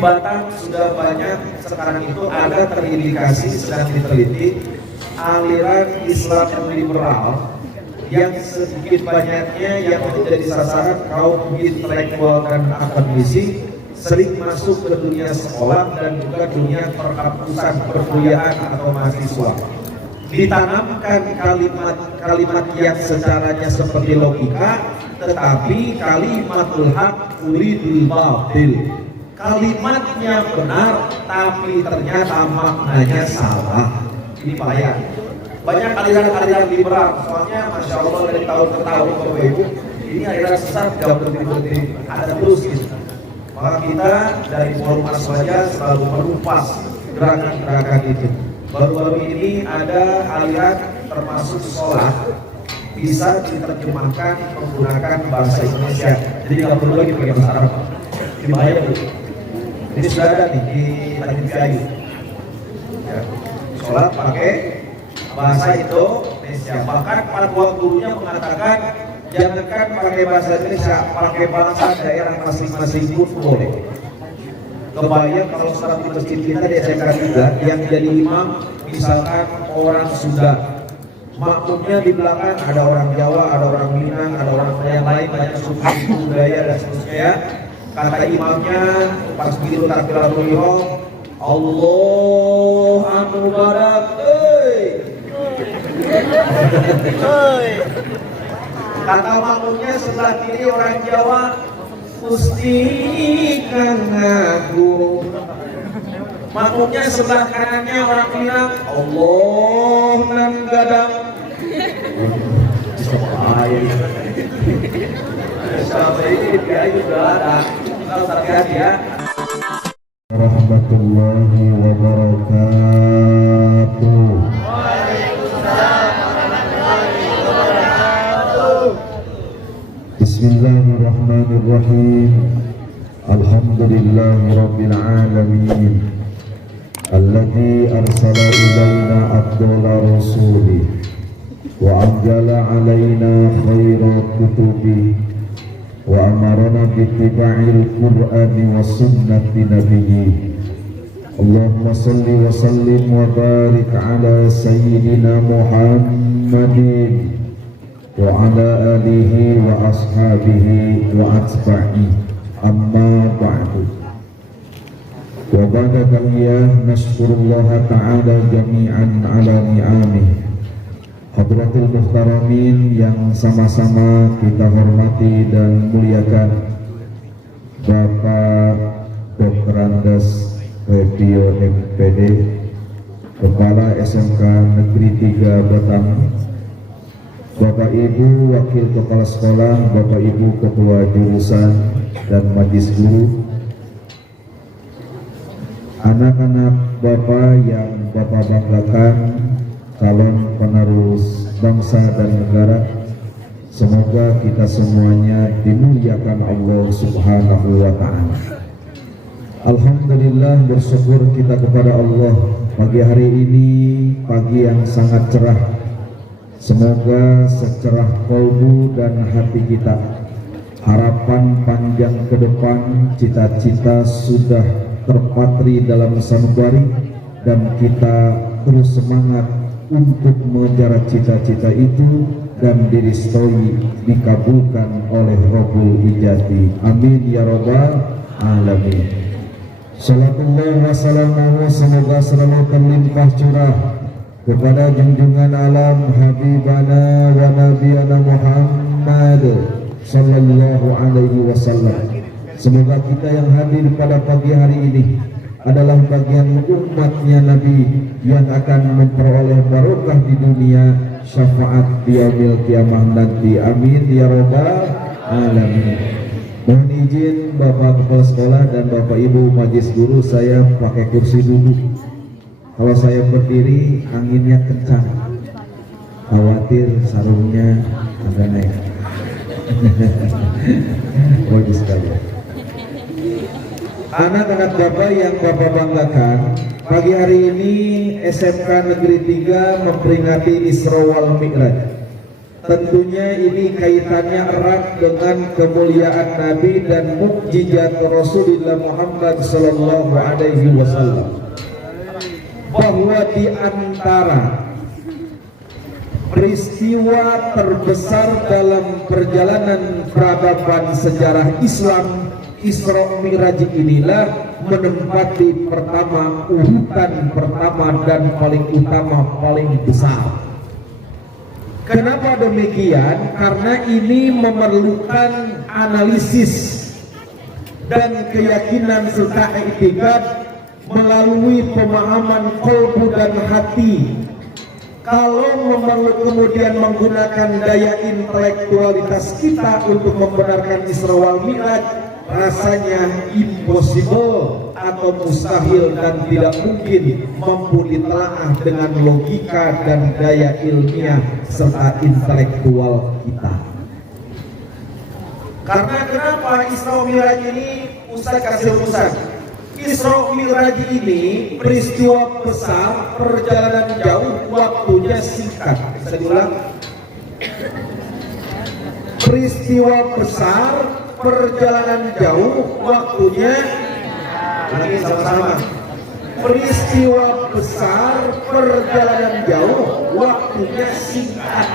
Batam sudah banyak sekarang itu ada terindikasi sedang diteliti aliran Islam yang liberal yang sedikit banyaknya yang menjadi sasaran kaum intelektual dan akademisi sering masuk ke dunia sekolah dan juga dunia perkampusan perkuliahan atau mahasiswa. Ditanamkan kalimat-kalimat yang secaranya seperti logika, tetapi kalimatul haq uridul batil. Kalimatnya benar, tapi ternyata maknanya salah. Ini bahaya. Banyak aliran-aliran liberal, soalnya Masya Allah dari tahun ke tahun Bapak Ibu, ini aliran sesat tidak berhenti, ada terus gitu. Maka kita dari forum Aswaja selalu menumpas gerakan-gerakan itu. Baru-baru ini ada aliran termasuk sholat bisa diterjemahkan menggunakan bahasa Indonesia. Jadi nggak perlu lagi pakai bahasa Arab. Ini bahaya Bu. Ini sudah ada nih di Tajin Kayu. Ya. Sholat pakai bahasa Indonesia. Bahkan fatwa gurunya mengatakan jangankan pakai bahasa Indonesia, pakai bahasa daerah masing-masing pun boleh. Kebayang kalau sholat di masjid kita di SMK juga yang jadi imam misalkan orang Sunda, makmumnya di belakang ada orang Jawa, ada orang Minang, ada orang yang lain, banyak suku budaya dan seterusnya. Kata imamnya pas begitu takbiratul ihram, Allah Akbar. Kata makmumnya sebelah kiri orang Jawa, Gusti kang agung. Makmumnya sebelah kanannya orang Minang, Allah nan gadang. Sampai ini dia juga ada. Kalau hati-hati ya. Warahmatullahi wabarakatuh. Bismillahirrahmanirrahim. Alhamdulillahi rabbil alamin. Alladzi arsala ilaina afdhala rasuli wa anzala alaina khaira kutubi wa amarna bittiba'il qur'ani wa sunnati nabiyyi. Allahumma salli wa sallim wa barik ala sayyidina Muhammadin wa ala alihi wa ashabihi wa atba'i, amma ba'du. Wa ba'da kaliyah nashkurullaha ta'ala jami'an ala ni'amih. Hadratul muhtaramin yang sama-sama kita hormati dan muliakan, Bapak Dr. Andes Radio MPD, Kepala SMK Negeri 3 Batam, Bapak Ibu Wakil Kepala Sekolah, Bapak Ibu Ketua Jurusan dan Majelis Guru, anak-anak Bapak yang Bapak banggakan, calon penerus bangsa dan negara, semoga kita semuanya dimuliakan Allah Subhanahu wa Ta'ala. Alhamdulillah, bersyukur kita kepada Allah pagi hari ini, pagi yang sangat cerah. Semoga secerah kalbu dan hati kita, harapan panjang ke depan, cita-cita sudah terpatri dalam sanubari, dan kita terus semangat untuk mengejar cita-cita itu dan direstui dikabulkan oleh Rabbul Ijati. Amin ya rabbal alamin. Salatullah wa salamuhu, semoga selalu terlimpah curah kepada junjungan alam Habibana wa Nabiyana Muhammad sallallahu alaihi wasallam. Semoga kita yang hadir pada pagi hari ini adalah bagian umatnya Nabi yang akan memperoleh barokah di dunia, syafaat di yaumil kiamah nanti. Amin ya rabbal alamin. Mohon izin Bapak Kepala Sekolah dan Bapak Ibu Majelis Guru, saya pakai kursi duduk. Kalau saya berdiri anginnya kencang, khawatir sarungnya agak naik. Bagus sekali. Anak-anak Bapak yang Bapak banggakan, pagi hari ini SMK Negeri 3 memperingati Isra wal Mi'raj. Tentunya ini kaitannya erat dengan kemuliaan Nabi dan mukjizat Rasulullah Muhammad sallallahu alaihi wasallam. Bahwa di antara peristiwa terbesar dalam perjalanan peradaban sejarah Islam, Isra Mi'raj inilah menempati urutan pertama dan paling utama, paling besar. Kenapa demikian? Karena ini memerlukan analisis dan keyakinan serta i'tikad melalui pemahaman qalbu dan hati. Kalau kemudian menggunakan daya intelektualitas kita untuk membenarkan Isra wal Mi'raj, rasanya impossible atau mustahil dan tidak mungkin mampu ditelaah dengan logika dan daya ilmiah serta intelektual kita. Karena kenapa Isra Mi'raj ini Ustaz kasih rumusan? Isra Mi'raj ini peristiwa besar, perjalanan jauh, waktunya singkat. Bisa diulang? Peristiwa besar, perjalanan jauh, waktunya lagi sama-sama. Peristiwa besar, perjalanan jauh, waktunya singkat.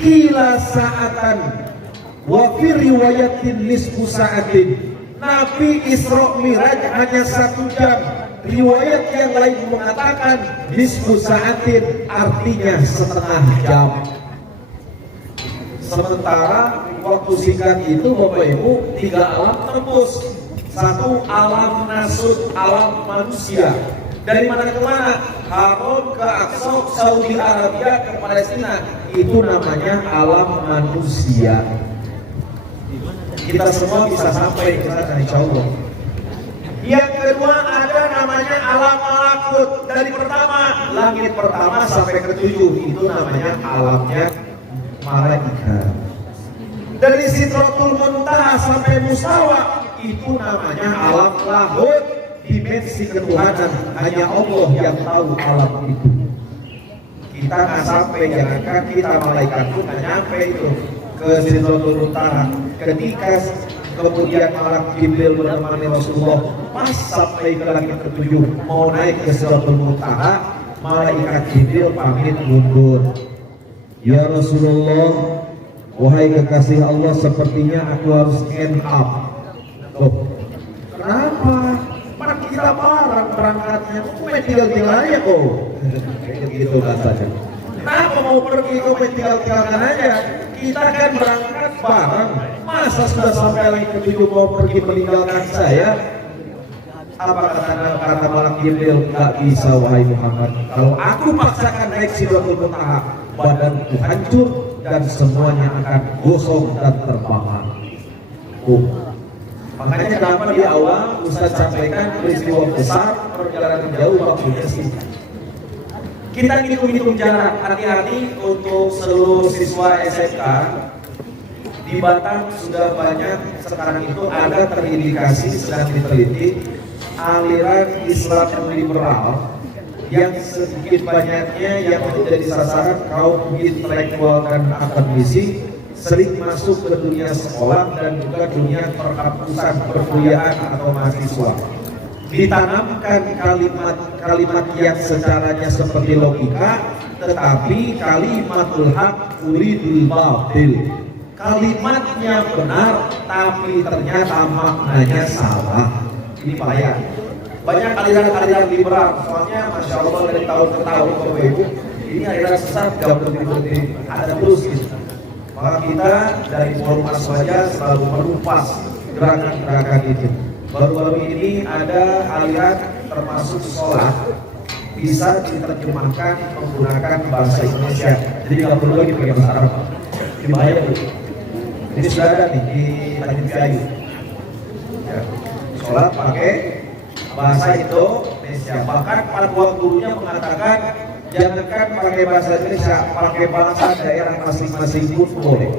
Kila sa'atan wa fi riwayatin nisfu sa'atin. Nabi Isra Mi'raj hanya 1 jam. Riwayat yang lain mengatakan nisfu sa'atin, artinya setengah jam. Sementara waktu singkat itu Bapak Ibu 3 alam tembus. 1 alam nasut, alam manusia. Dari mana ke mana? Haram ke Aqsa, Saudi Arabia ke Palestina. Itu namanya alam manusia. Kita semua bisa sampai ke sana insyaallah. Yang kedua ada namanya alam malakut. Dari pertama, langit pertama sampai ke-7 itu namanya alamnya malaikat. Dari Sidratul Muntaha sampai Mustawa itu namanya alam lahut, dimensi ketuhanan. Hanya Allah yang tahu alam itu. Kita nggak sampai, jangankan kita malaikat pun nggak nyampe itu ke Sidratul Muntaha. Ketika kemudian malak Jibril menemani Rasulullah pas sampai ke langit ke-7 mau naik ke Sidratul Muntaha, malaikat Jibril pamit mundur. Ya Rasulullah, wahai kekasih Allah, sepertinya aku harus end up. Oh, kenapa? Kan kita bareng berangkatnya, main tinggal-tinggal aja kok. Gitu bahasanya. Kenapa mau pergi kok main tinggal-tinggalkan aja? Kita kan berangkat bareng. Masa sudah sampai lagi ke-7 mau pergi meninggalkan saya? Apa kata malak Jibril? Gak bisa wahai Muhammad. Kalau aku paksakan naik Sidratul Muntaha, badanku hancur dan semuanya akan gosong dan terbakar. Makanya kenapa di awal Ustaz sampaikan peristiwa besar, perjalanan jauh, waktunya singkat. Kita hitung-hitung jarak, hati-hati untuk seluruh siswa SMK. Di Batam sudah banyak sekarang itu ada terindikasi, sedang diteliti aliran Islam liberal yang sedikit banyaknya yang menjadi sasaran kaum intelektual dan akademisi, sering masuk ke dunia sekolah dan juga dunia perkampusan perkuliahan atau mahasiswa. Ditanamkan kalimat-kalimat yang secaranya seperti logika, tetapi kalimatul haq uridul batil. Kalimatnya benar, tapi ternyata maknanya salah. Ini bahaya. Banyak aliran-aliran liberal, soalnya Masya Allah dari tahun ke tahun Bapak Ibu, ini aliran sesat gak berhenti, ada terus gitu. Maka kita dari forum Aswaja selalu merupas gerakan-gerakan itu. Baru-baru ini ada aliran termasuk sholat bisa diterjemahkan menggunakan bahasa Indonesia, jadi nggak perlu lagi pakai bahasa Arab. Ini bahaya tuh. Ini sudah ada nih di Tanjung Priayu. Ya. Sholat pakai bahasa Indonesia. Bahkan para gurunya mengatakan jangankan pakai bahasa Indonesia, pakai bahasa daerah masing-masing pun boleh.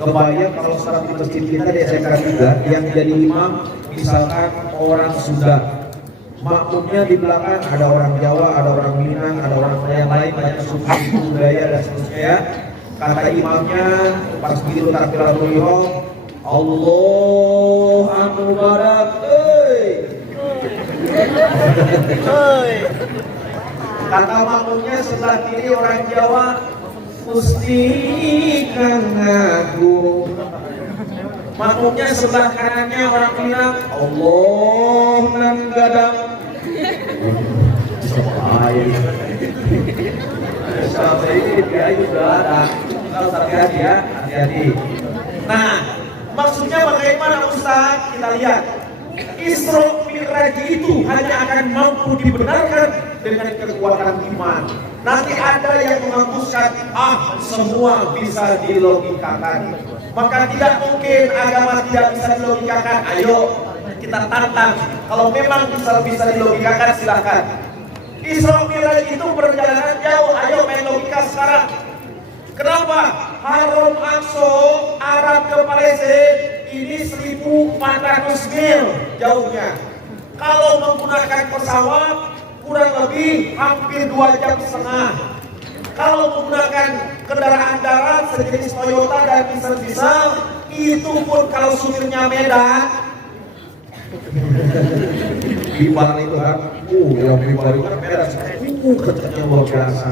Kebayang kalau sholat di masjid kita di SMK juga yang jadi imam misalkan orang Sunda, makmumnya di belakang ada orang Jawa, ada orang Minang, ada orang yang lain, banyak suku budaya dan seterusnya. kata imamnya pas begitu takbiratul ihram, Allah anu barak, kata makmumnya sebelah kiri orang Jawa, Gusti Kang Agung. Makmumnya sebelah kanannya orang bilang, Allah nan gadang. Sampai ini dia juga ada. Harus hati-hati ya, hati-hati. Nah, maksudnya bagaimana Ustaz? Kita lihat, Isra Mi'raj itu hanya akan mampu dibenarkan dengan kekuatan iman. Nanti ada yang menghembuskan, semua bisa dilogikakan. Maka tidak mungkin agama tidak bisa dilogikakan. Ayo kita tantang. Kalau memang bisa dilogikakan, silakan. Isra Mi'raj itu perjalanan jauh. Ayo main logika sekarang. Kenapa? Haram Aqsa, Arab ke Palestina ini 1.400 mil jauhnya. Kalau menggunakan pesawat kurang lebih hampir 2,5 jam. Kalau menggunakan kendaraan darat sejenis Toyota dan diesel itu pun kalau supirnya Medan, Bibar itu kan, yang Bibar itu kan Medan, kencangnya luar biasa.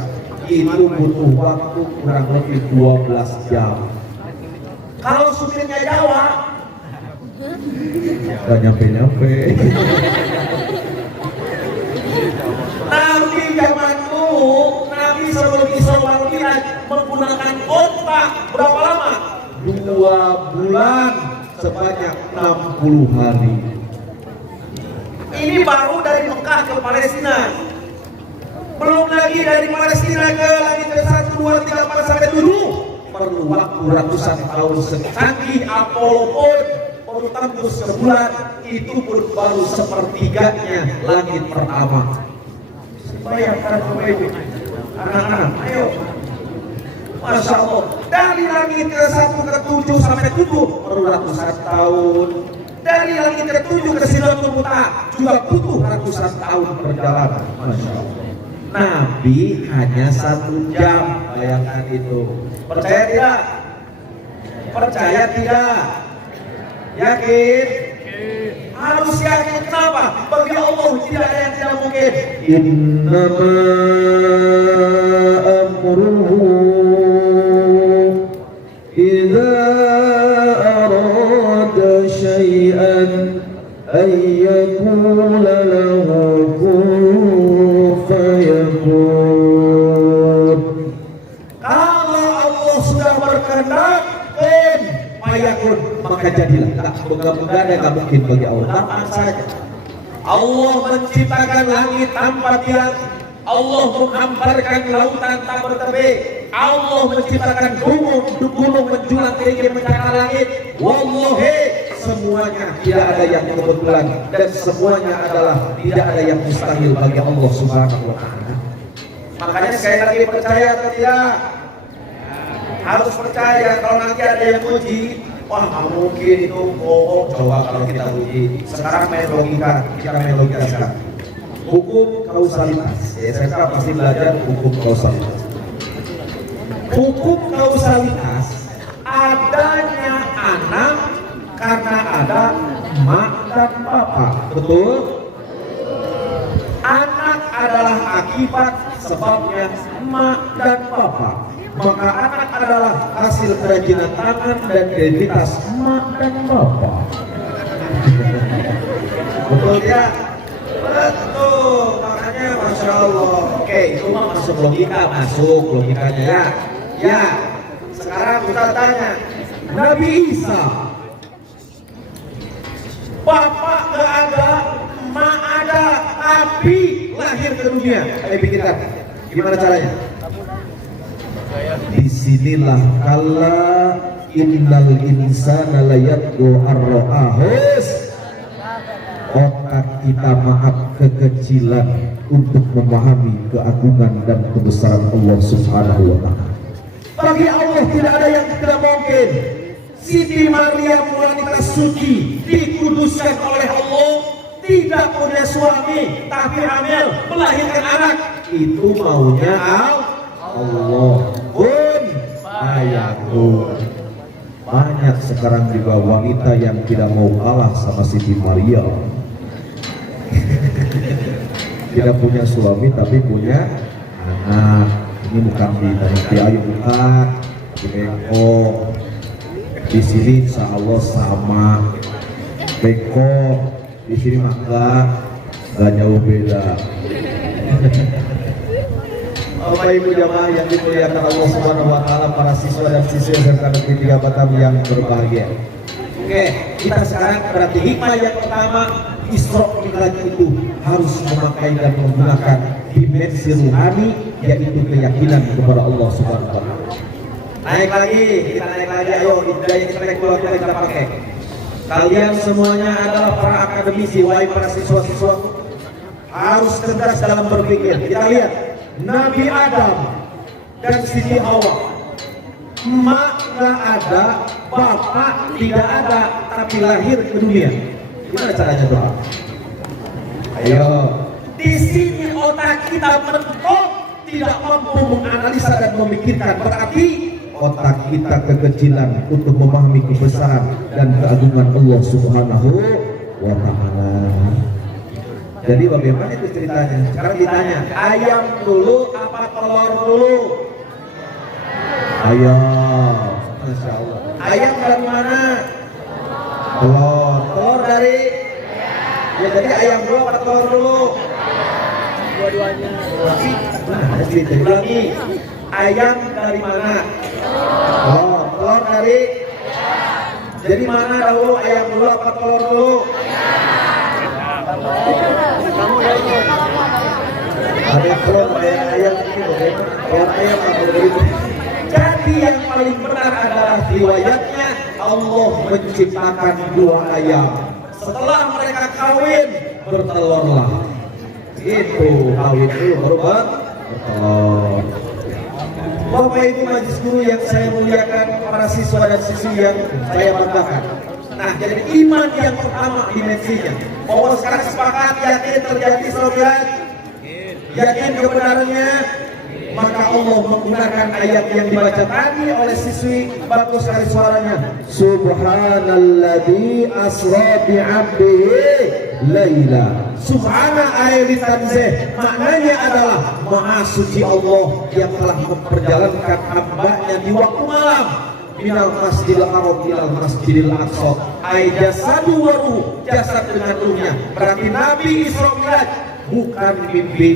Itu butuh waktu kurang lebih 12 jam. Kalau supirnya Jawa, nggak nyampe-nyampe. Nabi zaman dulu, Nabi sebelum Isra wal Mi'raj menggunakan onta berapa lama? 2 bulan sebanyak 60 hari. Ini baru dari Mekah ke Palestina. Belum lagi dari Palestina ke langit ke 1, 2, 3, 4 sampai 7. Perlu waktu ratusan tahun. Secanggih Apollo pun baru tembus ke bulan, itu pun baru sepertiganya langit pertama. Bayangkan anak-anak, ayo. Masya Allah, dari langit ke 1 ke 7 sampai 7 perlu ratusan tahun. Dari langit ke 7 ke Sidratul Muntaha juga butuh ratusan tahun perjalanan. Masya Allah. Nabi hanya 1 jam, bayangkan itu. Percaya tidak? Percaya tidak? Yakin? Harus yakin. Kenapa? Bagi Allah tidak ada yang tidak mungkin. Innama amruhu idza arada syai'an ay yaqula lahu kun fayakun. Kalau Allah sudah berkehendak, fayakun, maka jadilah. Moga-moga ada yang mungkin bagi Allah. Kapan saja. Allah menciptakan langit tanpa tiang. Allah menghamparkan lautan tak bertepi. Allah menciptakan gunung menjulang tinggi mencakar langit. Wallahi, semuanya tidak ada yang kebetulan dan semuanya adalah tidak ada yang mustahil bagi Allah Subhanahu wa taala. Makanya sekali lagi, percaya atau tidak? Harus percaya. Kalau nanti ada yang uji, wah nggak mungkin itu bohong. Coba kalau kita uji. Sekarang main logika, kita main logika sekarang. Hukum kausalitas. SMK pasti belajar hukum kausalitas. Hukum kausalitas, adanya anak karena ada emak dan bapak. Betul? Anak adalah akibat sebabnya emak dan bapak. Maka anak adalah hasil kerajinan tangan dan kreativitas emak dan bapak. Betul ya? Betul. Makanya Masya Allah. Oke, itu mah masuk logika, masuk logikanya ya. Ya. Sekarang kita tanya, Nabi Isa, bapak gak ada, emak ada, tapi lahir ke dunia. Ayo pikirkan, gimana caranya? Disinilah kala innal insana layatgo arro'ahus. Otak kita maaf kekecilan untuk memahami keagungan dan kebesaran Allah Subhanahu wa ta'ala. Bagi Allah tidak ada yang tidak mungkin. Siti Maryam wanita suci dikuduskan oleh Allah, tidak punya suami tapi hamil melahirkan anak. Itu maunya Allah. Pun sayangku, banyak sekarang juga wanita yang tidak mau kalah sama Siti Maria. Tidak punya suami tapi punya anak. Ini bukan di Ayu, bukan di Beko. Di sini insya Allah sama. Beko di sini maka gak jauh beda. Bapak Ibu jamaah yang dimuliakan Allah Subhanahu wa taala, para siswa dan siswi serta negeri 3 Batam yang berbahagia. Oke, kita sekarang berarti hikmah yang pertama, Isra Mi'raj itu harus memakai dan menggunakan dimensi rohani, yaitu keyakinan kepada Allah Subhanahu wa taala. Naik lagi, kita naik lagi, ayo hidayah intelektual kita pakai. Kalian semuanya adalah para akademisi, wahai para siswa-siswa, harus cerdas dalam berpikir. Kita lihat Nabi Adam dan Siti Hawa, emak nggak ada, bapak tidak ada, tapi lahir ke dunia. Gimana caranya doa? Ayo. Di sini otak kita mentok, tidak mampu menganalisa dan memikirkan. Berarti Otak kita kekecilan untuk memahami kebesaran dan keagungan Allah Subhanahu wa taala. jadi bagaimana itu ceritanya? Sekarang ditanya, ayam dulu apa telur dulu? Ayam, Masya Allah. Ayam dari mana? Telur, Telur dari? Ya jadi ayam dulu apa telur dulu? Dua-duanya. Nah, ulangi. Ayam dari mana? telur, Telur dari? Jadi mana dahulu, ayam dulu apa telur dulu? Kamu dari Ada telur, ada ayam ini bagaimana? Ayam apa begitu? Jadi yang paling benar adalah riwayatnya Allah menciptakan dua ayam. Setelah mereka kawin, bertelurlah. Itu kawin dulu baru bertelur. Bapak Ibu majelis guru yang saya muliakan, para siswa dan siswi yang saya banggakan. Nah, jadi iman yang pertama dimensinya. Bahwa sekarang sepakat yakin terjadi Isra Mi'raj, yakin kebenarannya, maka Allah menggunakan ayat yang dibaca tadi oleh siswi, bagus sekali suaranya. Subhanalladzi asra bi'abdihi laila. Subhana ayat tanzih, maknanya adalah maha suci Allah yang telah memperjalankan hambanya di waktu malam minal masjidil haram ilal masjidil aqsa. Ay jasadu wa ruh, jasad dengan ruhnya. Berarti Nabi Isra Mi'raj bukan mimpi.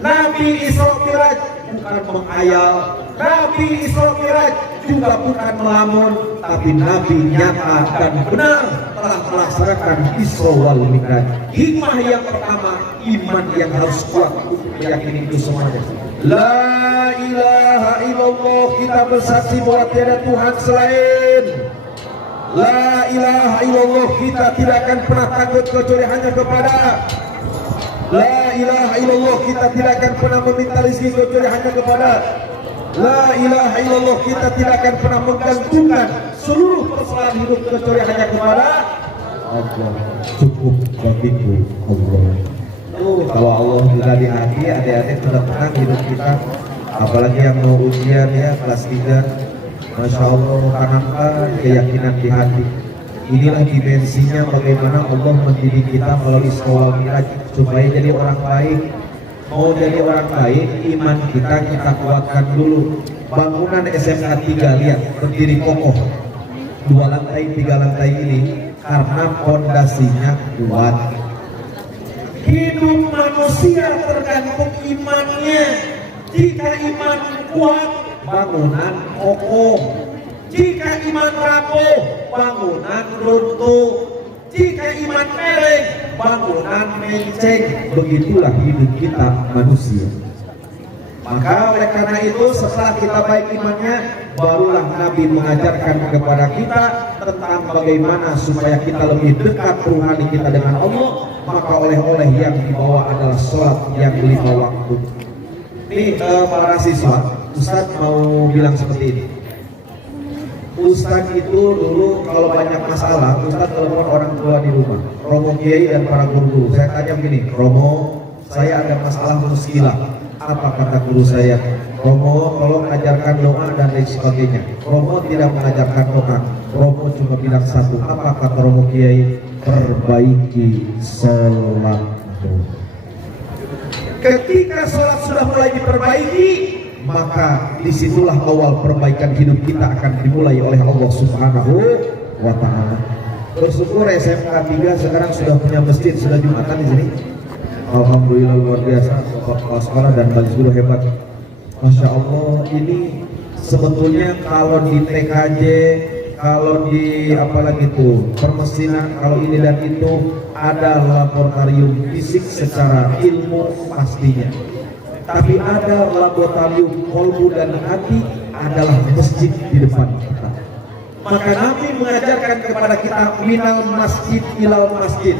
Nabi Isra Mi'raj bukan menghayal. Nabi Isra Mi'raj juga bukan melamun, tapi Nabi nyata dan benar telah melaksanakan Isra wal Mi'raj. Hikmah yang pertama, iman yang harus kuat untuk meyakini itu semuanya. La ilaha illallah, kita bersaksi bahwa tiada Tuhan selain. La ilaha illallah, kita tidak akan pernah takut kecuali hanya kepada. La ilaha illallah, kita tidak akan pernah meminta rezeki kecuali hanya kepada. La ilaha illallah, kita tidak akan pernah menggantungkan seluruh persoalan hidup kecuali hanya kepada Allah. Cukup bagiku Allah. kalau Allah sudah di hati, adik-adik sudah tenang hidup kita. Apalagi yang mau ujian ya kelas 3, Masya Allah tanamkan keyakinan di hati. Inilah dimensinya bagaimana Allah mendidik kita melalui Isra Mi'raj supaya jadi orang baik. Mau jadi orang baik, iman kita kuatkan dulu. Bangunan SMK 3 lihat berdiri kokoh, 2 lantai 3 lantai ini karena fondasinya kuat. Hidup manusia tergantung imannya. Jika iman kuat, bangunan kokoh. Jika iman rapuh, bangunan runtuh. Jika iman mereng, bangunan menceng. Begitulah hidup kita manusia. Maka oleh karena itu setelah kita baik imannya, barulah Nabi mengajarkan kepada kita tentang bagaimana supaya kita lebih dekat rohani kita dengan Allah. Maka oleh-oleh yang dibawa adalah sholat yang 5 waktu. Ini para siswa, Ustadz mau bilang seperti ini. Ustadz itu dulu kalau banyak masalah, Ustadz telepon orang tua di rumah, Romo Kiai dan para guru. Saya tanya begini, Romo, saya ada masalah muskilah. Apa kata guru saya? Romo tolong ajarkan doa dan lain sebagainya. Romo tidak mengajarkan doa. Romo cuma bilang satu. Apa kata Romo Kiai? Perbaiki sholatmu. Ketika sholat sudah mulai diperbaiki, maka disitulah awal perbaikan hidup kita akan dimulai oleh Allah Subhanahu wa Ta'ala. Bersyukur SMK 3 sekarang sudah punya masjid, sudah Jumatan di sini. Alhamdulillah luar biasa, kepala sekolah dan majelis guru hebat. Masya Allah, ini sebetulnya kalau di TKJ, kalau di apalagi itu permesinan, kalau ini dan itu ada laboratorium fisik secara ilmu pastinya. Tapi ada laboratorium kolbu dan hati adalah masjid di depan kita. Maka Nabi mengajarkan kepada kita minal masjid ilal masjid.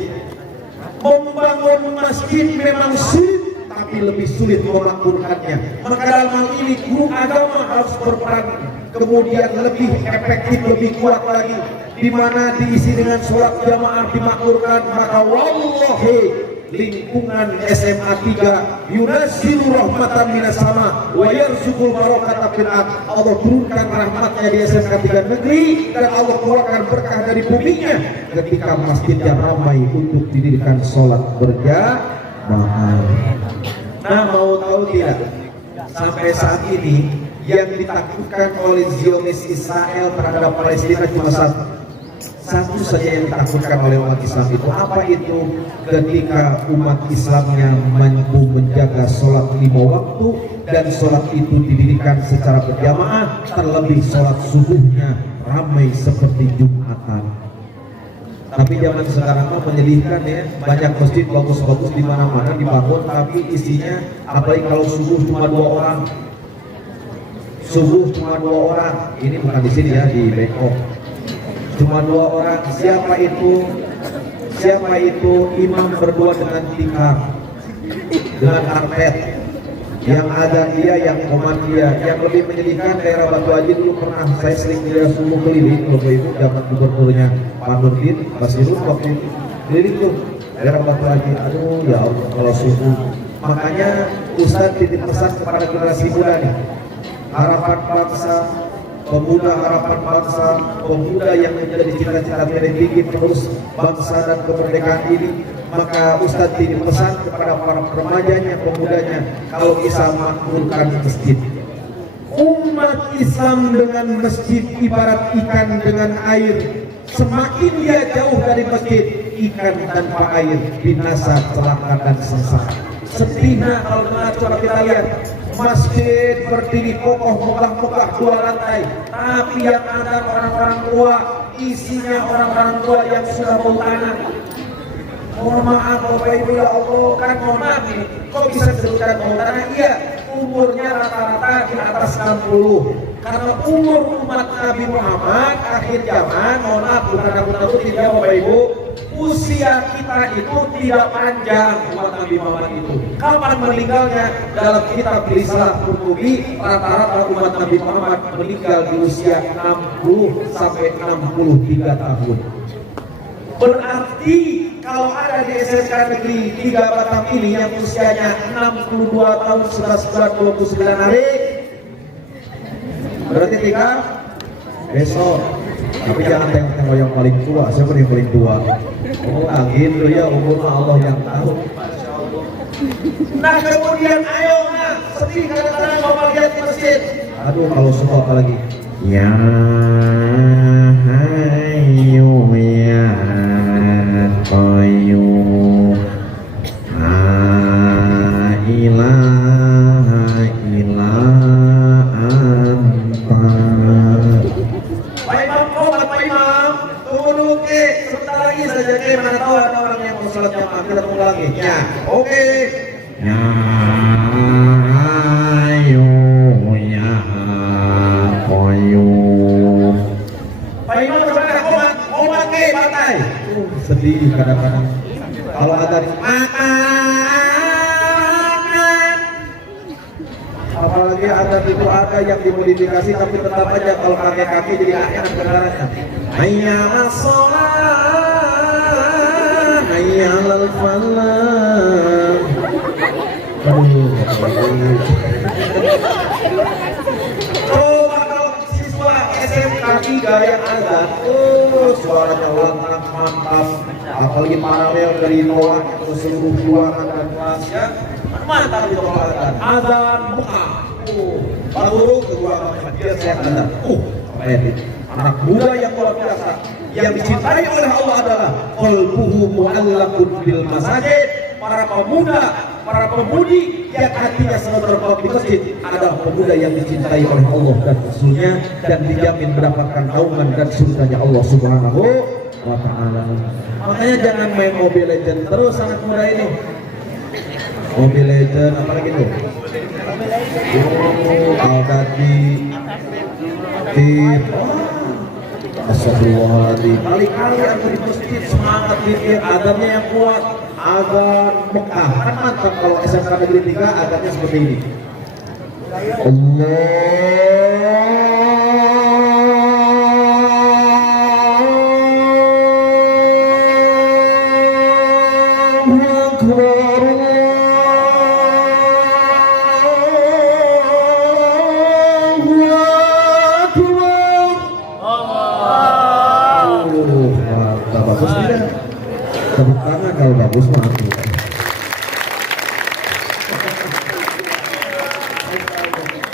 Membangun masjid memang sulit, tapi lebih sulit memakmurkannya. Maka dalam hal ini guru agama harus berperan, kemudian lebih efektif, lebih kuat lagi, di mana diisi dengan sholat jamaah dimakmurkan. Maka wallahi lingkungan SMA 3 yunazzilu rahmatan minas sama wa yarzuqul barakata fil ard. Allah turunkan rahmatnya di SMA 3 negeri dan Allah keluarkan berkah dari buminya ketika masjidnya ramai untuk didirikan sholat berjamaah. Nah, mau tahu tidak, sampai saat ini yang ditakutkan oleh Zionis Israel terhadap Palestina cuma satu saja yang ditakutkan oleh umat Islam. Itu apa itu? Ketika umat Islamnya mampu menjaga sholat 5 waktu dan sholat itu didirikan secara berjamaah, terlebih sholat subuhnya ramai seperti Jumatan. Tapi zaman sekarang mah menyedihkan ya, banyak masjid bagus-bagus di mana-mana dibangun, tapi isinya apalagi kalau subuh cuma 2 orang. Subuh cuma 2 orang. Ini bukan di sini ya, di Bangkok. Cuma 2 orang. Siapa itu? Siapa itu? Imam berdua dengan tikar, dengan karpet. Yang ada dia, yang koman dia. Yang lebih menyedihkan, daerah Batu Haji dulu pernah saya sering lihat subuh keliling. Waktu itu zaman gubernurnya Pak Nurdin Basirul, waktu itu keliling tuh daerah Batu Haji. Aduh ya Allah, kalau subuh. Makanya Ustadz titip pesan kepada generasi muda nih, harapan bangsa, pemuda harapan bangsa, pemuda yang menjadi cita-cita tinggi terus bangsa dan kemerdekaan ini. Maka Ustadz titip pesan kepada para remajanya, pemudanya, kalau bisa makmurkan masjid. Umat Islam dengan masjid ibarat ikan dengan air. Semakin dia jauh dari masjid, ikan tanpa air binasa, celaka dan sengsara. Sedihnya kalau dengar, coba kita lihat masjid berdiri kokoh, megah-megah 2 lantai, tapi yang ada orang-orang tua, isinya orang-orang tua yang sudah bau tanah. Mohon maaf Bapak Ibu ya Allah, kan mohon maaf nih, kok bisa disebutkan bau tanah? Iya, umurnya rata-rata di atas 60. Karena umur umat Nabi Muhammad akhir zaman, mohon maaf bukan aku takutin ya Bapak Ibu, usia kita itu tidak panjang. Umat Nabi Muhammad itu kapan meninggalnya? Dalam kitab Risalah Qurtubi, rata-rata umat Nabi Muhammad meninggal di usia 60 sampai 63 tahun. Berarti kalau ada di SMK Negeri 3 Batam ini yang usianya 62 tahun 11 bulan 29 hari, berarti 3 besok. Tapi jangan tengok-tengok yang paling tua. Siapa yang paling tua? Oh gitu ya, umur Allah yang tahu. Nah kemudian ayo nah, sedih kadang-kadang Bapak lihat di masjid. Aduh kalau semua apalagi ya hayu ya qayyum la ilaha illa anta. Pak Imam, Pak Imam, tunggu dulu ke, sebentar lagi saja ke, mana tahu ada orang yang mau sholat jamaah, kita tunggu lagi. Ya, oke. Ya ayu ya qayyum. Pak Imam sebentar, komat ke, pantai. Sedih kadang-kadang. Kalau ada makan, apalagi ada itu ada yang dimodifikasi tapi tetap aja kalau kakek-kakek jadi akhir kedengarannya. Hayya 'alas shalah, hayya 'alal falah. Aduh, Coba kalau siswa SMK 3 yang azan, suaranya lantang mantap, apalagi paralel dari bawah ke seluruh ruangan dan kelasnya, mantap itu kalau azan. Azan buka, baru kedua dia saya azan. Anak muda yang luar biasa, yang dicintai oleh Allah adalah qalbuhu mu'allaqun bil masajid. Para pemuda, para pemudi yang hatinya selalu terpaut di masjid adalah pemuda yang dicintai oleh Allah dan Rasulnya dan dijamin mendapatkan naungan dan surganya Allah Subhanahu wa Ta'ala. Makanya jangan main Mobile Legend terus anak muda ini. Mobile Legend apalagi itu? Al-Dadi, Astagfirullahaladzim. Kali-kali aku di masjid semangat mikir adanya yang kuat, azan Mekah. Kan mantap kalau SMK Negeri 3 adanya seperti ini. Bagus tidak? Tepuk tangan kalau bagus mah aku.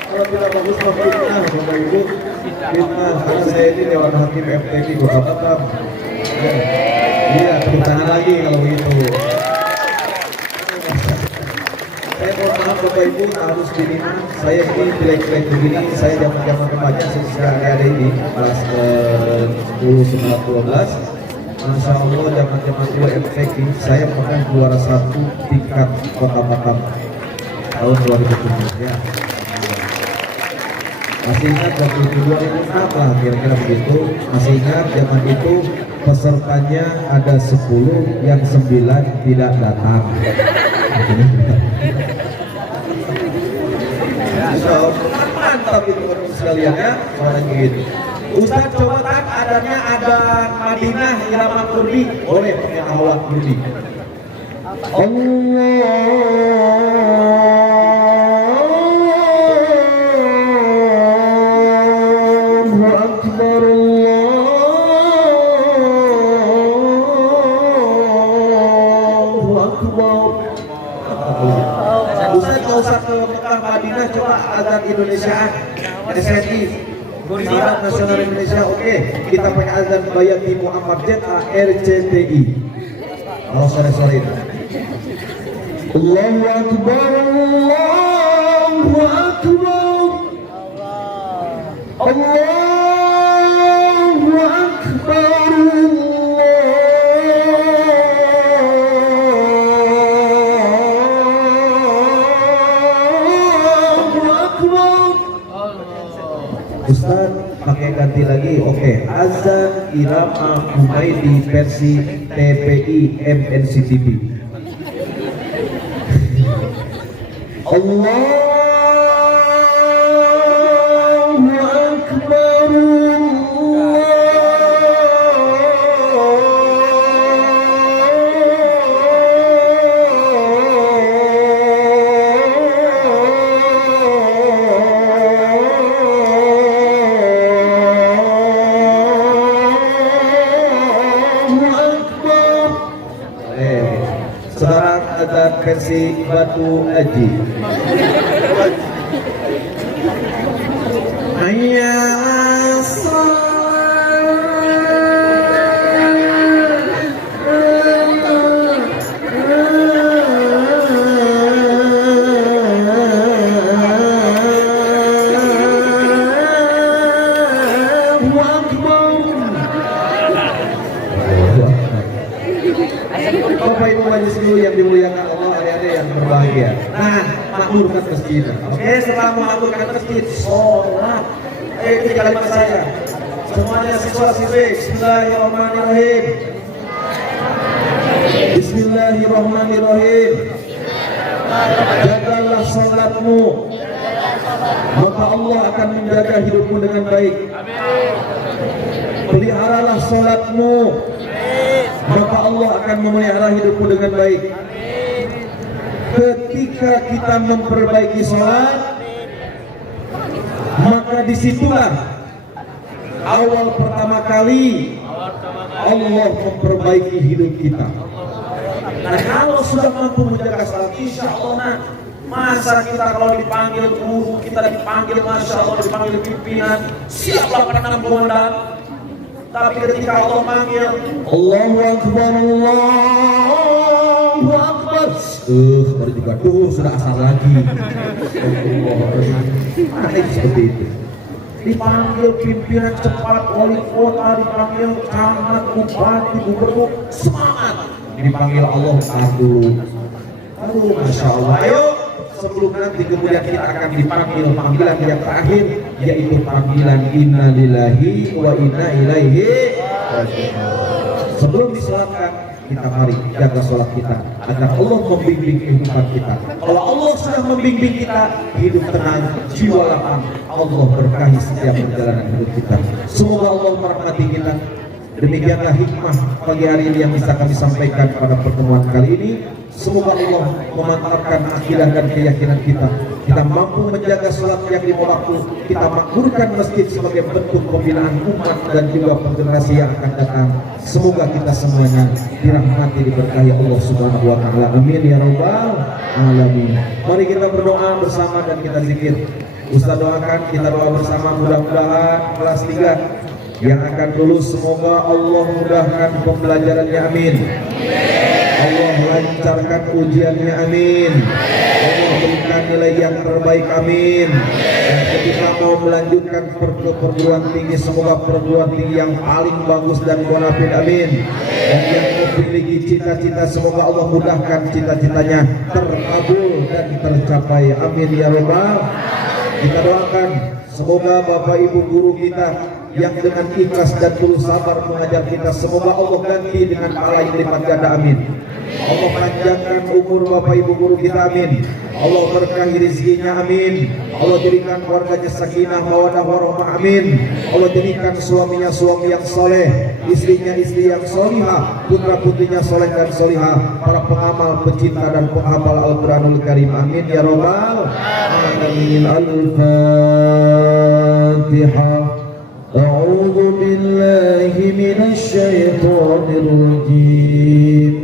Kalau tidak bagus mah fitnah, Bapak Ibu. Fitnah, karena saya ini dewan hakim FTV Kota Batam. Iya, tepuk tangan lagi kalau begitu. Saya mohon maaf Bapak Ibu, harus gini. Saya ini jelek-jelek begini. Saya zaman-zaman remaja sejak ada ini kelas 10, 11, 12. Masya Allah, zaman-zaman dua MTQ saya pernah juara 1 tingkat Kota Batam tahun 2007 ya. Masih ingat waktu itu 2006 lah kira-kira begitu. Masih ingat zaman itu pesertanya ada 10 yang 9 tidak datang. Masya Allah, mantap itu sekalian ya, orang gitu. Ustaz coba tak adanya ada Madinah irama kurdi, boleh pakai awal kurdi. Allahu Akbar, Allahu Akbar. Ustaz kalau usah ke Mekah Madinah coba azan Indonesiaan SNI. Salat Nasional Indonesia, oke. Kita pakai azan Bayati Muhammad ZA RCTI. Kalau sore-sore itu. Allahu Akbar, Allahu Akbar, Allahu Akbar, Allahu Akbar. Ustaz pakai ganti lagi, oke. Azan Irama Humaydi versi TPI MNCTV. Allahu Akbar, sekarang ada versi Batu Aji. Bapak Ibu majelis dulu yang dimuliakan Allah, adik-adik yang berbahagia. Nah, makmurkan masjid. Oke, setelah makmurkan masjid, sholat. Ini kalimat saya. Semuanya siswa-siswi, Bismillahirrahmanirrahim. Bismillahirrahmanirrahim. Jagalah sholatmu, maka Allah akan menjaga hidupmu dengan baik. Peliharalah sholatmu, maka Allah akan memelihara hidupmu dengan baik. Ketika kita memperbaiki sholat, maka disitulah awal pertama kali Allah memperbaiki hidup kita. Nah, kalau sudah mampu menjaga salat, insya Allah, nah, masa kita kalau dipanggil guru, kita dipanggil, masya Allah, dipanggil pimpinan, siaplah penangan komandan. Tapi ketika Allah panggil, Allahu Akbar, Allahu Akbar, baru juga sudah asal lagi. Ada seperti itu. dipanggil pimpinan cepat, wali kota, dipanggil camat, bupati, gubernur, semangat. Dipanggil Allah, aduh, masya Allah. Ayo, sebelum nanti kemudian kita akan dipanggil panggilan yang terakhir, yaitu panggilan inna lillahi wa inna ilaihi raji'un. Sebelum disolatkan, kita mari jaga sholat kita agar Allah membimbing kehidupan kita. Kalau Allah sudah membimbing kita, hidup tenang, jiwa lapang, Allah berkahi setiap perjalanan hidup kita. Semoga Allah merahmati kita. Demikianlah hikmah pagi hari ini yang bisa kami sampaikan pada pertemuan kali ini. Semoga Allah memantapkan akidah dan keyakinan kita. Kita mampu menjaga sholat yang lima waktu. Kita makmurkan masjid sebagai bentuk pembinaan umat dan juga generasi yang akan datang. Semoga kita semuanya dirahmati, diberkahi Allah Subhanahu wa taala. Amin ya rabbal alamin. Mari kita berdoa bersama dan kita zikir. Ustaz doakan, kita doa bersama, mudah-mudahan kelas 3 yang akan lulus, semoga Allah mudahkan pembelajarannya, amin. Allah lancarkan ujiannya, amin. Allah berikan nilai yang terbaik, amin. Dan ketika mau melanjutkan perguruan tinggi, semoga perguruan tinggi yang paling bagus dan bonafit, amin. Dan yang memiliki cita-cita, semoga Allah mudahkan cita-citanya terkabul dan tercapai, amin ya rabbal. Kita doakan semoga Bapak Ibu guru kita yang dengan ikhlas dan tulus sabar mengajar kita, semoga Allah ganti dengan pahala yang lipat ganda, amin. Allah panjangkan umur Bapak Ibu guru kita, amin. Allah berkahi rezekinya, amin. Allah jadikan keluarganya sakinah mawaddah warahmah, amin. Allah jadikan suaminya suami yang soleh, istrinya istri yang solihah, putra putrinya soleh dan solihah, para pengamal, pecinta dan penghafal Al-Quranul Karim, amin ya rabbal alamin. Al-Fatihah. أعوذ بالله من الشيطان الرجيم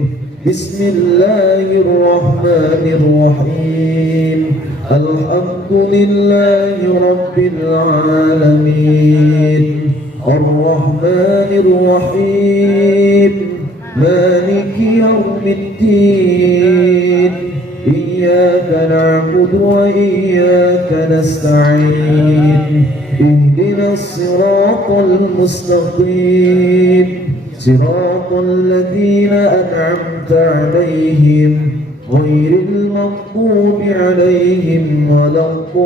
بسم الله الرحمن الرحيم الحمد لله رب العالمين الرحمن الرحيم مالك يوم الدين إياك نعبد وإياك نستعين اهدنا الصراط المستقيم صراط الذين أنعمت عليهم غير المغضوب عليهم ولا الضالين.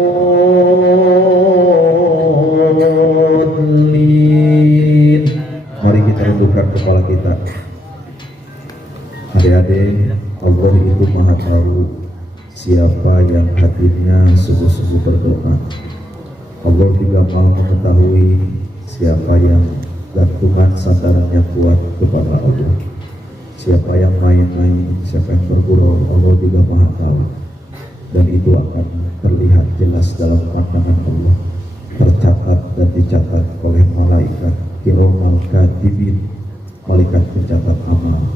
Mari kita tundukkan kepala kita. Adik-adik, Allah itu Maha tahu siapa yang hatinya sungguh-sungguh berdoa. Allah juga Maha mengetahui siapa yang gantungan sandarannya kuat kepada Allah. Siapa yang main-main, siapa yang bergurau, Allah juga Maha tahu. Dan itu akan terlihat jelas dalam pandangan Allah, tercatat dan dicatat oleh malaikat kiraman katibin, malaikat pencatat amal.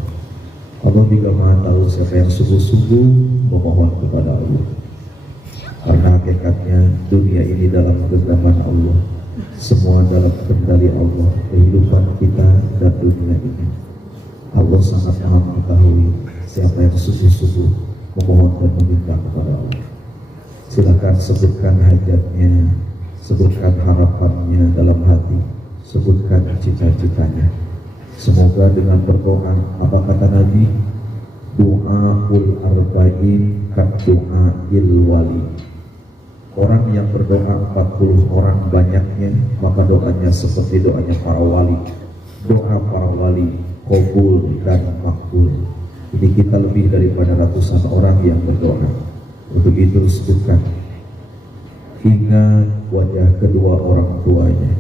Allah juga Maha tahu siapa yang sungguh-sungguh memohon kepada Allah. Karena hakikatnya dunia ini dalam genggaman Allah, semua dalam kendali Allah, kehidupan kita dan dunia ini. Allah sangat Maha mengetahui siapa yang sungguh-sungguh memohon dan meminta kepada Allah. Silakan sebutkan hajatnya, sebutkan harapannya dalam hati, sebutkan cita-citanya. Semoga dengan berdoa, apa kata Nabi? Du'aul arba'in kat du'ail wali. Orang yang berdoa 40 orang banyaknya, maka doanya seperti doanya para wali. Doa para wali qabul dan makbul. Jadi kita lebih daripada ratusan orang yang berdoa. Untuk itu sebutkan, ingat wajah kedua orang tuanya,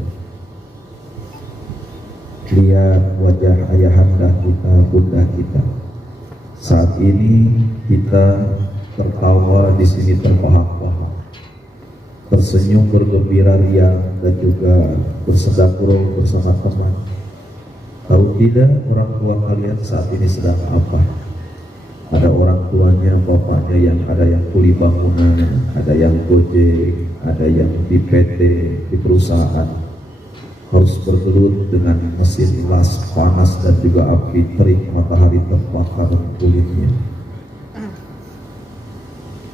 lihat wajah ayahanda kita, bunda kita. Saat ini kita tertawa di sini terbahak-bahak, tersenyum bergembira riang, dan juga bersedekah bersama teman. Tahu tidak orang tua kalian saat ini sedang apa? Ada orang tuanya, bapaknya yang ada yang kuli bangunan, ada yang gojek, ada yang di PT, di perusahaan, harus bergelut dengan mesin las panas dan juga api terik matahari terbakar kulitnya.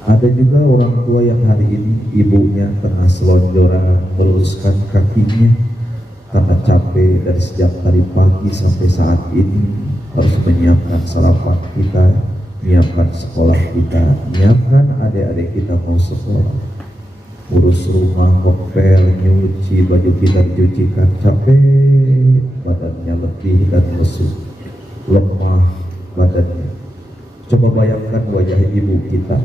Ada juga orang tua yang hari ini ibunya tengah selonjoran meluruskan kakinya karena capek dari sejak tadi pagi sampai saat ini, harus menyiapkan sarapan kita, menyiapkan sekolah kita, menyiapkan adik-adik kita mau sekolah, urus rumah, ngepel, nyuci baju kita dicucikan, capek badannya, letih dan lesu, lemah badannya. Coba bayangkan wajah ibu kita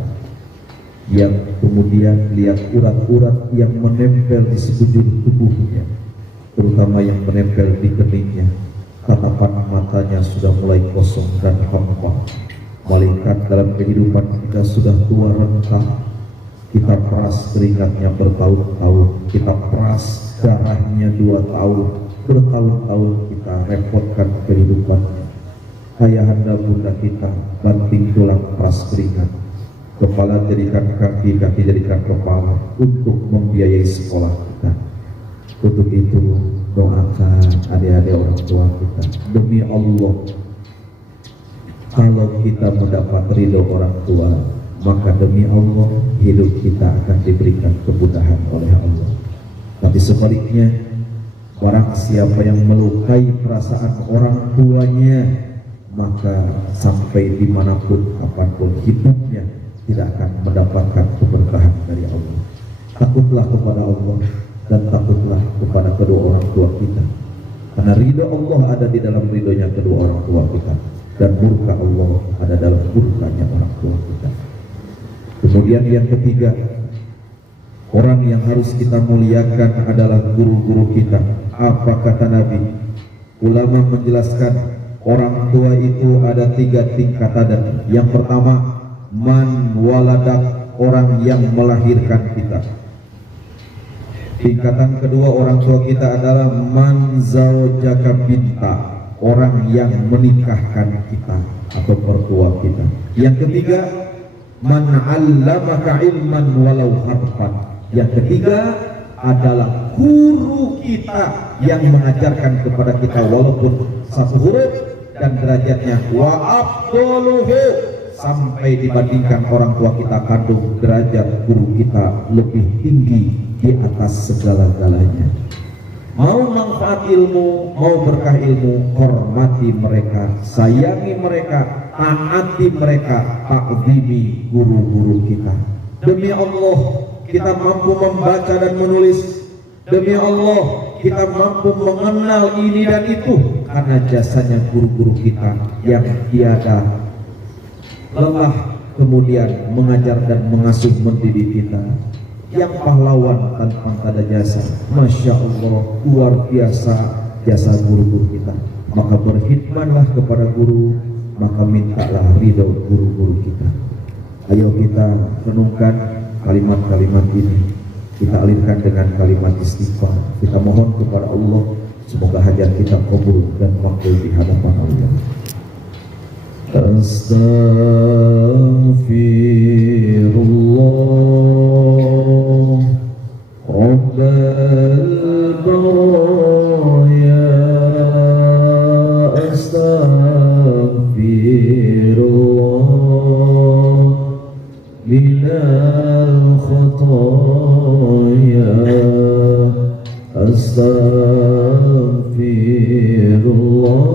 yang kemudian lihat urat-urat yang menempel di sekujur tubuhnya, terutama yang menempel di keningnya. Tatapan matanya sudah mulai kosong dan hampa. Malaikat dalam kehidupan kita sudah tua renta. Kita peras keringatnya bertahun-tahun, kita peras darahnya 2 tahun, bertahun-tahun kita repotkan kehidupannya. Ayahanda bunda kita banting tulang peras keringat, kepala jadikan kaki, kaki jadikan kepala untuk membiayai sekolah kita. Untuk itu doakan adik-adik orang tua kita, demi Allah, kalau kita mendapat ridho orang tua, maka demi Allah hidup kita akan diberikan kemudahan oleh Allah. Tapi sebaliknya, barang siapa yang melukai perasaan orang tuanya, maka sampai dimanapun apapun hidupnya tidak akan mendapatkan keberkahan dari Allah. Takutlah kepada Allah dan takutlah kepada kedua orang tua kita, karena ridho Allah ada di dalam ridhonya kedua orang tua kita, dan murka Allah ada dalam murkanya orang tua kita. Kemudian yang ketiga, orang yang harus kita muliakan adalah guru-guru kita. Apa kata Nabi? Ulama menjelaskan orang tua itu ada 3 tingkatan. Yang pertama, man waladak, orang yang melahirkan kita. Tingkatan kedua orang tua kita adalah man zaujaka binta, orang yang menikahkan kita atau mertua kita. Yang ketiga, man 'allamaka ilman walau harfan. Yang ketiga adalah guru kita yang mengajarkan kepada kita walaupun 1 huruf, dan derajatnya wa afdaluhu, sampai dibandingkan orang tua kita kandung, derajat guru kita lebih tinggi di atas segala-galanya. Mau manfaat ilmu, mau berkah ilmu, hormati mereka, sayangi mereka, taati mereka, takzimi guru-guru kita. Demi Allah kita mampu membaca dan menulis, demi Allah kita mampu mengenal ini dan itu karena jasanya guru-guru kita yang tiada lelah kemudian mengajar dan mengasuh mendidik kita, yang pahlawan tanpa tanda jasa. Masya Allah, luar biasa jasa guru-guru kita. Maka berkhidmatlah kepada guru, maka mintalah ridho guru-guru kita. Ayo kita renungkan kalimat-kalimat ini, kita alirkan dengan kalimat istighfar. Kita mohon kepada Allah semoga hajat kita kabul dan makbul di hadapan Allah. Astaghfirullah Rabbal baraya, astaghfirullah minal khataya, astaghfirullah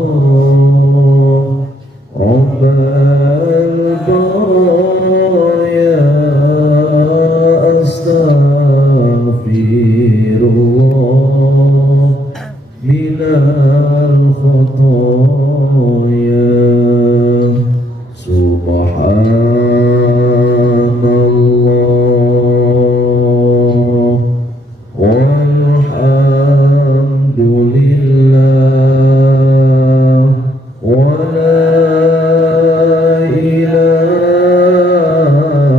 Rabbal baraya, astaghfirullah minal khataya. Subhanallah walhamdulillah wa la ilaha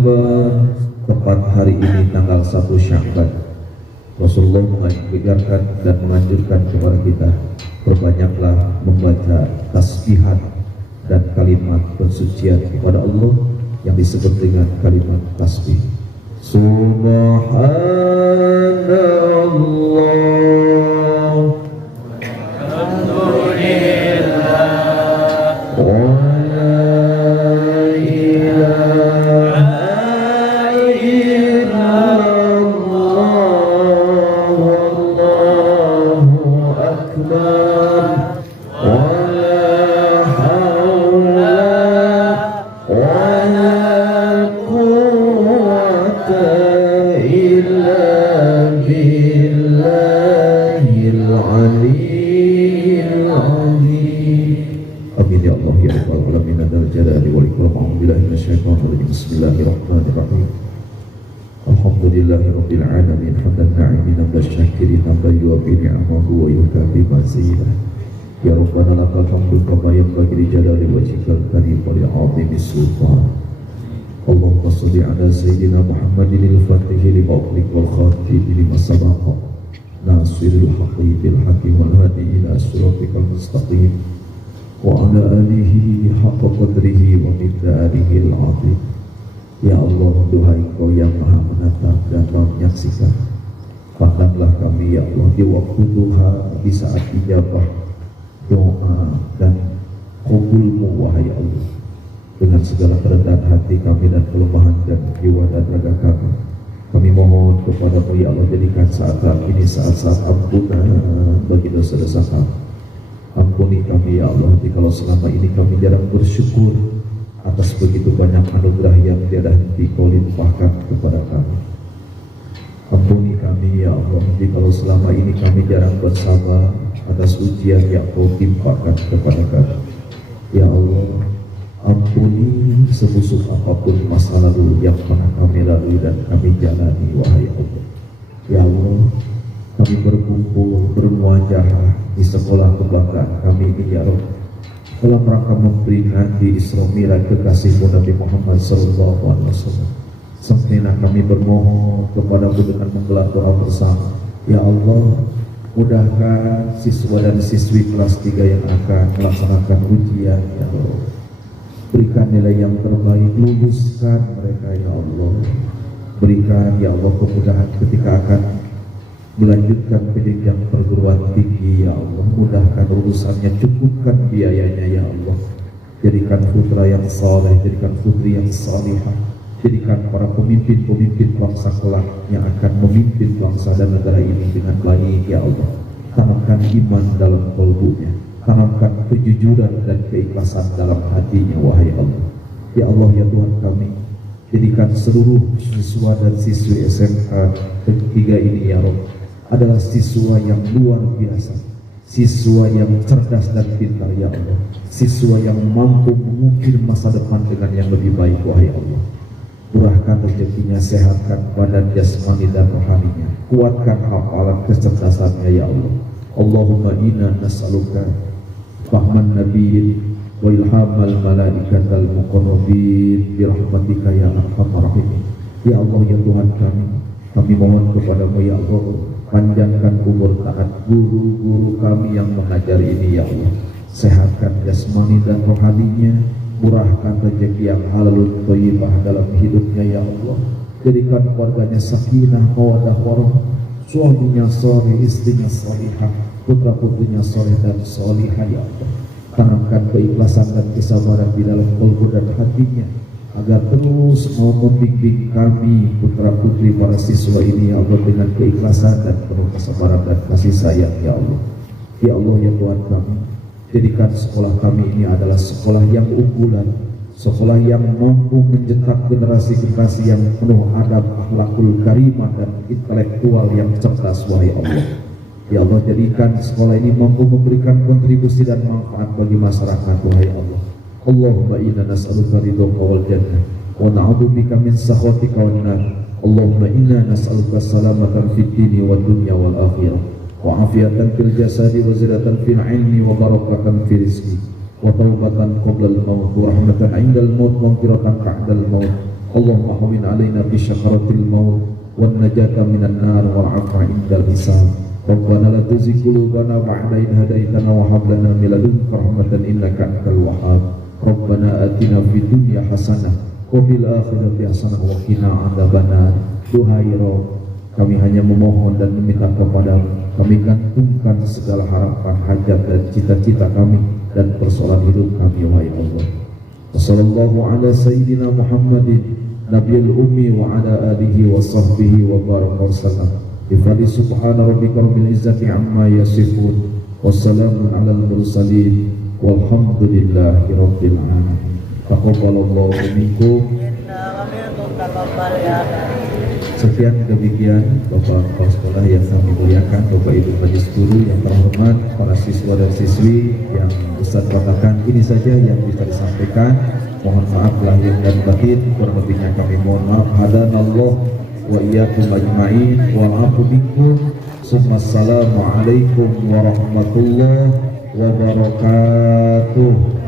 Akbar. Tepat hari ini tanggal 1 Sya'ban, Rasulullah mengajarkan dan menganjurkan kepada kita, perbanyaklah membaca tasbihat dan kalimat pensucian kepada Allah yang disebut dengan kalimat tasbih. Subhanallah, Bismillahirrahmanirrahim. Alhamdulillahirabbil alamin hamdan na'imin wasyakirin wa yu'ti ni'amahu wa yukafi mazidah. Ya Rabbana lakal hamdu kama yanbaghi li jalali wajhikal karim wa li 'azimi sultan. Allahumma shalli ala sayyidina Muhammadin al-Fatih lima ughliq wal khatimi lima sabaqa nasiril haqqi bil haqqi wal hadi ila siratikal mustaqim wa ala alihi haqqa qadrihi wa miqdarihi al-'azim. Ya Allah, duhai Engkau yang maha menatap dan maha menyaksikan, pandanglah kami ya Allah di waktu duha, di saat ijabah doa dan qabulmu wahai Allah. Dengan segala kerendahan hati kami dan kelemahan dan jiwa dan raga kami mohon kepada-Mu ya Allah, jadikan saat ini saat-saat ampunan bagi dosa-dosa kami. Ampuni kami ya Allah, jikalau selama ini kami jarang bersyukur atas begitu banyak anugerah yang tiada henti Kau limpahkan kepada kami. Ampuni kami ya Allah, jikalau selama ini kami jarang bersabar atas ujian yang Kau timpakan kepada kami. Ya Allah, ampuni sebusuk apapun masa lalu yang pernah kami lalui dan kami jalani wahai Allah. Ya Allah, kami berkumpul bermuajah di sekolah kebanggaan kami ini ya Allah, dalam rangka memperingati Isra Mi'raj kekasihmu Nabi Muhammad SAW. Semena kami bermohon kepada-Mu dengan menggelar doa bersama. Ya Allah, mudahkan siswa dan siswi kelas 3 yang akan melaksanakan ujian ya Allah. Berikan nilai yang terbaik, luluskan mereka ya Allah. Berikan ya Allah kemudahan ketika akan melanjutkan ke jenjang perguruan tinggi ya Allah. Mudahkan urusannya, cukupkan biayanya ya Allah. Jadikan putra yang saleh, jadikan putri yang salihah, jadikan para pemimpin-pemimpin bangsa kelak yang akan memimpin bangsa dan negara ini dengan baik ya Allah. Tanamkan iman dalam kalbunya, tanamkan kejujuran dan keikhlasan dalam hatinya wahai Allah. Ya Allah ya Tuhan kami, jadikan seluruh siswa dan siswi SMK ketiga ini ya Allah adalah siswa yang luar biasa, siswa yang cerdas dan pintar ya Allah, siswa yang mampu mengukir masa depan dengan yang lebih baik wahai Allah. Murahkan rezekinya, sehatkan badan jasmani dan rohaninya, kuatkan hafalan kecerdasannya ya Allah. Allahumma inna nas'aluka fahman nabiyyin wa ilhamal malaikatal muqarrabin bi rahmatika ya arhamar rahimin. Ya Allah ya Tuhan kami mohon kepada-Mu ya Allah, panjangkan umur taat guru-guru kami yang mengajar ini ya Allah. Sehatkan jasmani dan rohaninya, murahkan rezeki yang halal thayyibah dalam hidupnya ya Allah. Jadikan keluarganya sakinah mawaddah warahmah, suaminya saleh, istrinya salihah, putra-putrinya saleh dan salihah ya Allah. Tanamkan keikhlasan dan kesabaran di dalam kalbu dan hatinya, agar terus mau membimbing kami putra-putri para siswa ini ya Allah dengan keikhlasan dan penuh kesabaran dan kasih sayang ya Allah. Ya Allah ya Tuhan kami, jadikan sekolah kami ini adalah sekolah yang unggulan, sekolah yang mampu mencetak generasi-generasi yang penuh adab, akhlakul karimah dan intelektual yang cerdas wahai Allah. Ya Allah, jadikan sekolah ini mampu memberikan kontribusi dan manfaat bagi masyarakat wahai Allah. Allahumma inna nas'aluka ridhaka wal jannah wa na'udzubika min sakhatika wan nar. Allahumma inna nas'aluka salamatan fid dini wad dunya wal akhirah wa afiyatan fil jasadi wa zidatan fil ilmi wa barakatan fil rizqi wa taubatan qabla al maut wa rahmatan 'inda al maut wa maghfiratan ba'da al maut Allahumma hawwin alaina bi syakaratil maut wan najata minan nar wal 'afwa indal hisab. Rabbana la tuzigh qulubana ba'da idh hadaitana wa hab lana min ladunka rahmatan innaka antal wahhab. Rabbana atina fid dunya hasanah wa fil akhirati hasanah wa qina adzabannar. Duhai Rabb, kami hanya memohon dan meminta kepadamu. Kami gantungkan segala harapan, hajat dan cita-cita kami dan persoalan hidup kami, wahai Allah. Wassallallahu ala sayyidina Muhammadin nabiyil ummi wa ala alihi wa sahbihi wa baraka wasallam. Bifadli subhana rabbika rabbil izzati amma yasifun. Wassalamun ala al-mursalin walhamdulillahi rabbil alamin. Taqabbalallahu minkum. Sekian demikian Bapak Kepala Sekolah yang kami muliakan, Bapak Ibu Majelis Guru yang terhormat, para siswa dan siswi yang Ustaz katakan ini saja yang bisa disampaikan. Mohon maaf lahir dan batin, kurang lebihnya kami mohon maaf. Hadanallah wa iyyakum ajma'in wal afu minkum. Assalamualaikum warahmatullahi wabarakatuh.